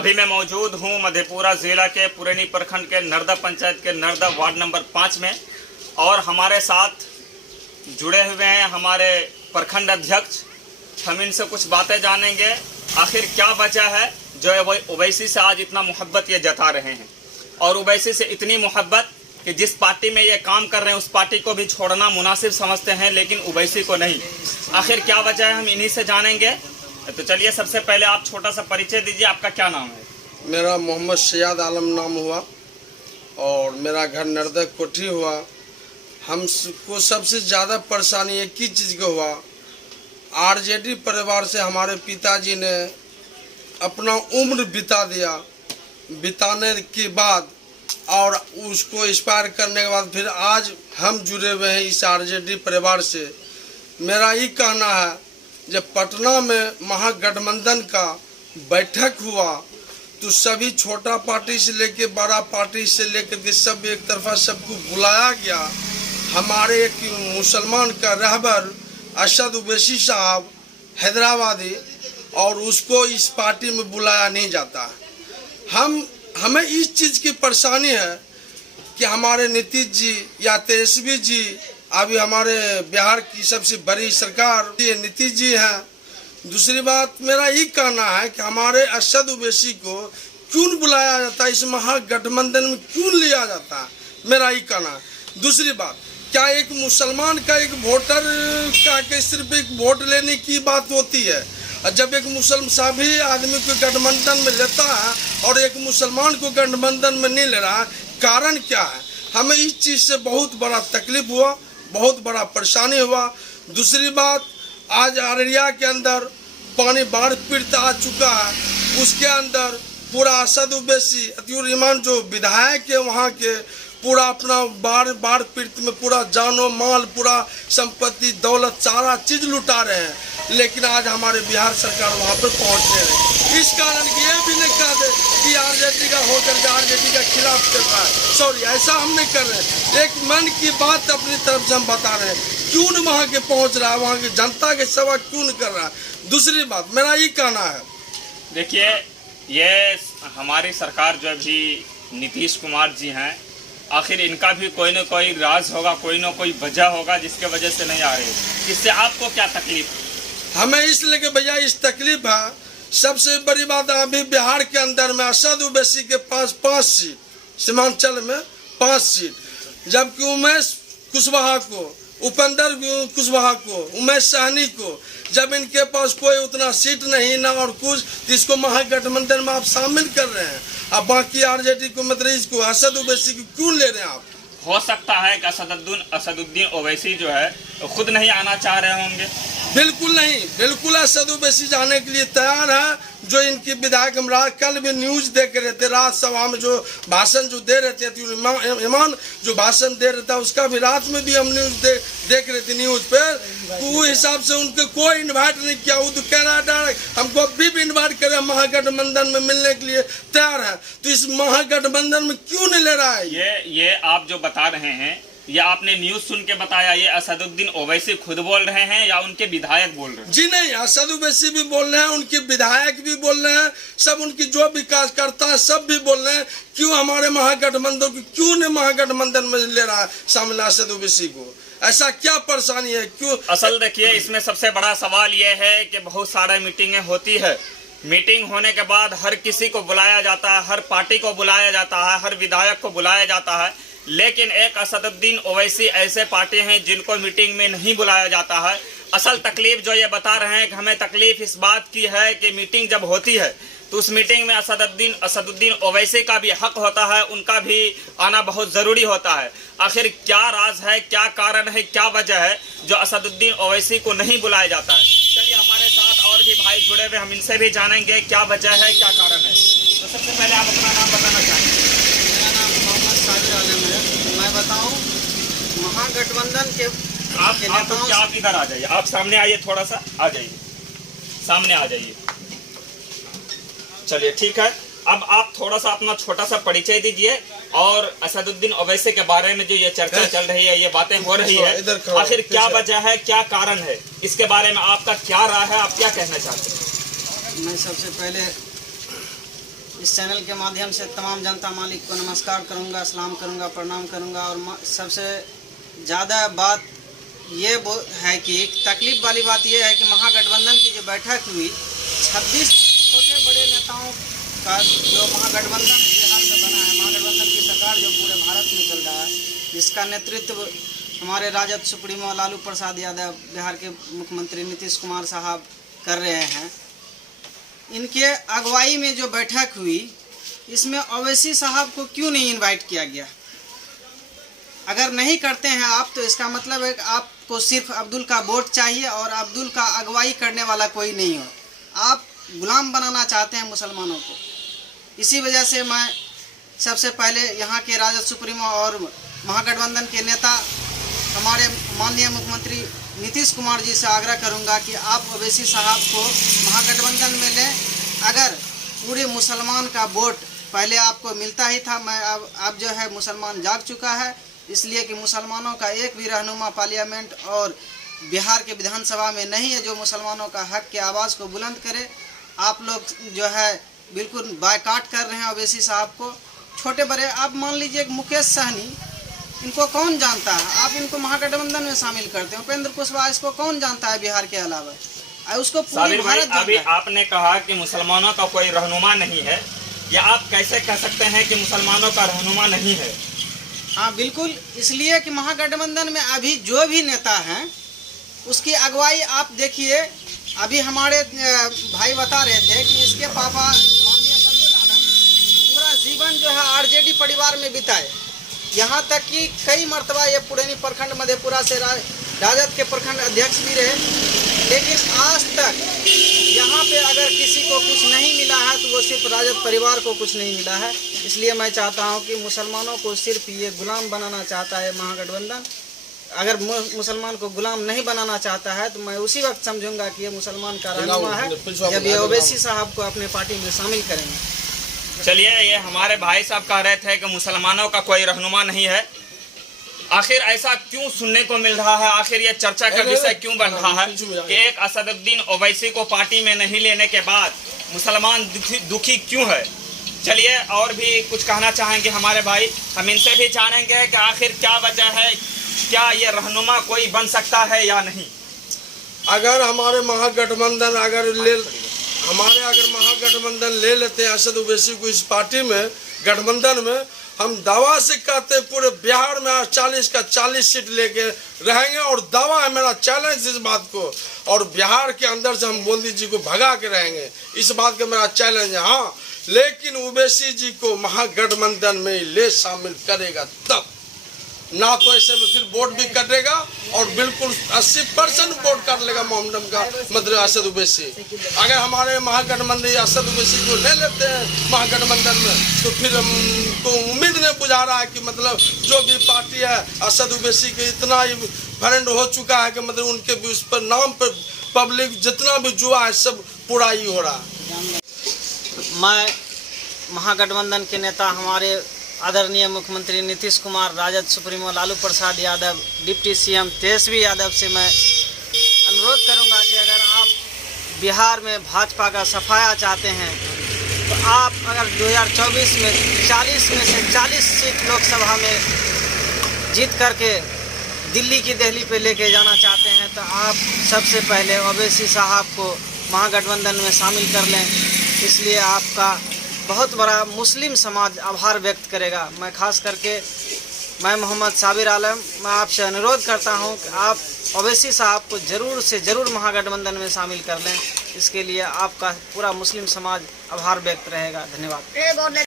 अभी मैं मौजूद हूँ मधेपुरा ज़िला के पुरैनी प्रखंड के नरदा पंचायत के नरदा वार्ड नंबर 5 में, और हमारे साथ जुड़े हुए हैं हमारे प्रखंड अध्यक्ष। हम इनसे कुछ बातें जानेंगे, आखिर क्या वजह है जो ओवैसी से आज इतना मोहब्बत ये जता रहे हैं, और ओवैसी से इतनी मोहब्बत कि जिस पार्टी में ये काम कर रहे हैं उस पार्टी को भी छोड़ना मुनासिब समझते हैं, लेकिन ओवैसी को नहीं। आखिर क्या वजह है हम इन्हीं से जानेंगे। तो चलिए सबसे पहले आप छोटा सा परिचय दीजिए, आपका क्या नाम है? मेरा मोहम्मद सैयद आलम नाम हुआ और मेरा घर नरदा कोठी हुआ। हमको सबसे ज़्यादा परेशानी एक ही चीज़ का हुआ, आरजेडी परिवार से हमारे पिताजी ने अपना उम्र बिता दिया, बिताने के बाद और उसको एक्सपायर करने के बाद फिर आज हम जुड़े हुए हैं इस आरजेडी परिवार से। मेरा ये कहना है, जब पटना में महागठबंधन का बैठक हुआ तो सभी छोटा पार्टी से लेके बड़ा पार्टी से लेकर के सब एक तरफा सबको बुलाया गया। हमारे एक मुसलमान का रहबर असद ओवैसी साहब हैदराबादी, और उसको इस पार्टी में बुलाया नहीं जाता। हमें इस चीज़ की परेशानी है कि हमारे नीतीश जी या तेजस्वी जी, अभी हमारे बिहार की सबसे बड़ी सरकार ये नीतीश जी हैं। दूसरी बात मेरा ये कहना है कि हमारे असद ओवैसी को क्यों बुलाया जाता है, इस महागठबंधन में क्यों लिया जाता है, मेरा ये कहना है। दूसरी बात, क्या एक मुसलमान का एक वोटर का सिर्फ एक वोट लेने की बात होती है? जब एक मुसलमान सभी आदमी को गठबंधन में लेता है और एक मुसलमान को गठबंधन में नहीं ले रहा, कारण क्या है? हमें इस चीज़ से बहुत बड़ा तकलीफ हुआ, बहुत बड़ा परेशानी हुआ। दूसरी बात, आज अररिया के अंदर पानी बाढ़ पीड़ित आ चुका है, उसके अंदर पूरा असद ओवैसी अतिउर ईमान जो विधायक है वहाँ के, पूरा अपना बाढ़ पीड़ित में पूरा जानो माल, पूरा संपत्ति दौलत सारा चीज़ लुटा रहे हैं, लेकिन आज हमारे बिहार सरकार वहाँ पर पहुँचने रहे। इस कारण ये भी नहीं कह दे कि आरजेडी का होकर के आरजेडी का खिलाफ चल रहा है, सॉरी ऐसा हम नहीं कर रहे। एक मन की बात अपनी तरफ से हम बता रहे हैं, क्यों न वहाँ के पहुँच रहा है, वहाँ की जनता के सेवा क्यों न कर रहा है। दूसरी बात मेरा ये कहना है, देखिए ये हमारी सरकार जो अभी नीतीश कुमार जी हैं, आखिर इनका भी कोई न कोई राज होगा, कोई न कोई वजह होगा जिसके वजह से नहीं आ रही। इससे आपको क्या तकलीफ? हमें इसलिए कि भैया इस तकलीफ है, सबसे बड़ी बात है अभी बिहार के अंदर में असद ओवैसी के पास 5 सीट, सीमांचल में 5 सीट, जबकि उमेश कुशवाहा को, उपेंद्र कुशवाहा को, उमेश सहनी को, जब इनके पास कोई उतना सीट नहीं ना और कुछ, तो इसको महागठबंधन में आप शामिल कर रहे हैं। अब बाकी आरजेडी को मतलब इसको असद ओवैसी को क्यों ले रहे हैं आप? हो सकता है कि असदुद्दीन ओवैसी जो है खुद नहीं आना चाह रहे होंगे। बिल्कुल नहीं, बिल्कुल असद ओवैसी जाने के लिए तैयार है। जो इनकी विधायक कल भी न्यूज देख रहे थे, राज्यसभा में जो भाषण जो दे रहे थे, ईमान जो भाषण दे रहा था, उसका भी रात में भी हम न्यूज देख रहे थे न्यूज पर। तो वो हिसाब से उनको कोई इन्वाइट नहीं किया, वो तो कह रहा है डायरेक्ट हमको अभी भी इन्वाइट करे, महागठबंधन में मिलने के लिए तैयार है। तो इस महागठबंधन में क्यों नहीं ले रहा है? ये आप जो बता रहे हैं, ये आपने न्यूज सुन के बताया, ये असदुद्दीन ओवैसी खुद बोल रहे हैं या उनके विधायक बोल रहे हैं? जी नहीं, असद ओवैसी भी बोल रहे हैं, उनके विधायक भी बोल रहे हैं, सब उनकी जो विकास करता है सब भी बोल रहे हैं। क्यों हमारे महागठबंधन को क्यों नहीं महागठबंधन में ले रहा है शामिल असद ओवैसी को? ऐसा क्या परेशानी है, क्यों? असल देखिए, इसमें सबसे बड़ा सवाल ये है कि बहुत सारे मीटिंगें होती है, मीटिंग होने के बाद हर किसी को बुलाया जाता है, हर पार्टी को बुलाया जाता है, हर विधायक को बुलाया जाता है, लेकिन एक असदुद्दीन ओवैसी ऐसे पार्टी हैं जिनको मीटिंग में नहीं बुलाया जाता है। असल तकलीफ जो ये बता रहे हैं कि हमें तकलीफ इस बात की है कि मीटिंग जब होती है तो उस मीटिंग में असदुद्दीन ओवैसी का भी हक होता है, उनका भी आना बहुत ज़रूरी होता है। आखिर क्या राज है, क्या कारण है, क्या वजह है जो असदुद्दीन ओवैसी को नहीं बुलाया जाता है? चलिए हमारे साथ और भी भाई जुड़े हुए, हम इनसे भी जानेंगे क्या वजह है, क्या कारण है। तो सबसे पहले आप अपना नाम बताना चाहेंगे? मेरा नाम मोहम्मद साबिर आलम है। मैं बताऊं, महागठबंधन के आप इधर आ जाइए, आप सामने आइए, थोड़ा सा आ जाइए, सामने आ जाइए। चलिए ठीक है, अब आप थोड़ा सा अपना छोटा सा परिचय दीजिए और असदुद्दीन ओवैसी के बारे में जो ये चर्चा चल रही है, ये बातें हो रही है, आखिर क्या वजह है, क्या कारण है, इसके बारे में आपका क्या राय है, आप क्या कहना चाहते हैं? मैं सबसे पहले इस चैनल के माध्यम से तमाम जनता मालिक को नमस्कार करूंगा, सलाम करूंगा, प्रणाम करूंगा। और सबसे ज़्यादा बात ये है कि तकलीफ वाली बात ये है कि महागठबंधन की जो बैठक हुई 26 छोटे बड़े नेताओं का जो महागठबंधन बिहार में बना है, महागठबंधन की सरकार जो पूरे भारत में चल रहा है, जिसका नेतृत्व हमारे राजद सुप्रीमो लालू प्रसाद यादव, बिहार के मुख्यमंत्री नीतीश कुमार साहब कर रहे हैं, इनके अगुवाई में जो बैठक हुई इसमें ओवैसी साहब को क्यों नहीं इनवाइट किया गया? अगर नहीं करते हैं आप तो इसका मतलब है कि आपको सिर्फ अब्दुल का वोट चाहिए और अब्दुल का अगुवाई करने वाला कोई नहीं हो। आप गुलाम बनाना चाहते हैं मुसलमानों को। इसी वजह से मैं सबसे पहले यहाँ के राजद सुप्रीमो और महागठबंधन के नेता हमारे माननीय मुख्यमंत्री नीतीश कुमार जी से आग्रह करूंगा कि आप ओवैसी साहब को महागठबंधन में लें। अगर पूरे मुसलमान का वोट पहले आपको मिलता ही था, मैं अब जो है मुसलमान जाग चुका है, इसलिए कि मुसलमानों का एक भी रहनुमा पार्लियामेंट और बिहार के विधानसभा में नहीं है जो मुसलमानों का हक के आवाज़ को बुलंद करे। आप लोग जो है बिल्कुल बायकाट कर रहे हैं ओवैसी साहब को। छोटे बड़े आप मान लीजिए मुकेश सहनी, इनको कौन जानता है? आप इनको महागठबंधन में शामिल करते हैं। उपेंद्र कुशवाहा, इसको कौन जानता है बिहार के अलावा? उसको पूरी भारत जानता है। अभी आपने कहा कि मुसलमानों का कोई रहनुमा नहीं है, या आप कैसे कह सकते हैं कि मुसलमानों का रहनुमा नहीं है? हाँ बिल्कुल, इसलिए कि महागठबंधन में अभी जो भी नेता हैं उसकी अगुवाई आप देखिए। अभी हमारे भाई बता रहे थे कि इसके पापा माननीय सरदार आलम पूरा जीवन जो है आरजेडी परिवार में बिताए। यहाँ तक कि कई मरतबा ये पुरैनी प्रखंड मधेपुरा से राजद के प्रखंड अध्यक्ष भी रहे, लेकिन आज तक यहाँ पे अगर किसी को कुछ नहीं मिला है तो वो सिर्फ राजद परिवार को कुछ नहीं मिला है। इसलिए मैं चाहता हूँ कि मुसलमानों को सिर्फ ये गुलाम बनाना चाहता है महागठबंधन। अगर मुसलमान को गुलाम नहीं बनाना चाहता है तो मैं उसी वक्त समझूंगा कि ये मुसलमान का रहनुमा है जब ये ओवैसी साहब को अपने पार्टी में शामिल करेंगे। चलिए, ये हमारे भाई साहब कह रहे थे कि मुसलमानों का कोई रहनुमा नहीं है। आखिर ऐसा क्यों सुनने को मिल रहा है? आखिर ये चर्चा का विषय क्यों बन रहा है कि एक असदुद्दीन ओवैसी को पार्टी में नहीं लेने के बाद मुसलमान दुखी क्यों है? चलिए, और भी कुछ कहना चाहेंगे हमारे भाई, हम इनसे भी जानेंगे कि आखिर क्या वजह है, क्या ये रहनुमा कोई बन सकता है या नहीं। अगर हमारे महागठबंधन अगर महागठबंधन ले लेते हैं असद ओवैसी को इस पार्टी में, गठबंधन में, हम दावा से कहते हैं पूरे बिहार में 40 का 40 सीट लेके रहेंगे। और दावा है, मेरा चैलेंज इस बात को, और बिहार के अंदर से हम मोदी जी को भगा के रहेंगे, इस बात का मेरा चैलेंज है। हाँ, लेकिन ओवैसी जी को महागठबंधन में ले शामिल करेगा तब, ना तो ऐसे में फिर वोट भी कटेगा और बिल्कुल 80% वोट कर लेगा मोहम्मद का मतलब असद ओवैसी। अगर हमारे महागठबंधन असद ओवैसी को ले लेते हैं महागठबंधन में तो फिर हमको उम्मीद नहीं बुझा रहा है कि मतलब जो भी पार्टी है असद ओवैसी के इतना ही फ्रेंड हो चुका है कि मतलब उनके भी उस पर नाम पर पब्लिक जितना भी जुआ है सब पूरा ही हो रहा है। मैं महागठबंधन के नेता हमारे आदरणीय मुख्यमंत्री Nitish Kumar, Rajad supremo Lalu Prasad Yadav, deputy CM Tejashwi Yadav से मैं अनुरोध करूंगा कि अगर आप बिहार में भाजपा का सफाया चाहते हैं तो आप अगर 2024 में 40 में से 40 सीट लोकसभा में जीत करके दिल्ली की दहली पे लेके जाना चाहते हैं तो आप सबसे पहले ओवैसी साहब को महागठबंधन में शामिल कर लें। इसलिए आपका बहुत बड़ा मुस्लिम समाज आभार व्यक्त करेगा। मैं खास करके मैं मोहम्मद साबिर आलम, मैं आपसे अनुरोध करता हूं कि आप ओवैसी साहब को ज़रूर से ज़रूर महागठबंधन में शामिल कर लें। इसके लिए आपका पूरा मुस्लिम समाज आभार व्यक्त रहेगा। धन्यवाद।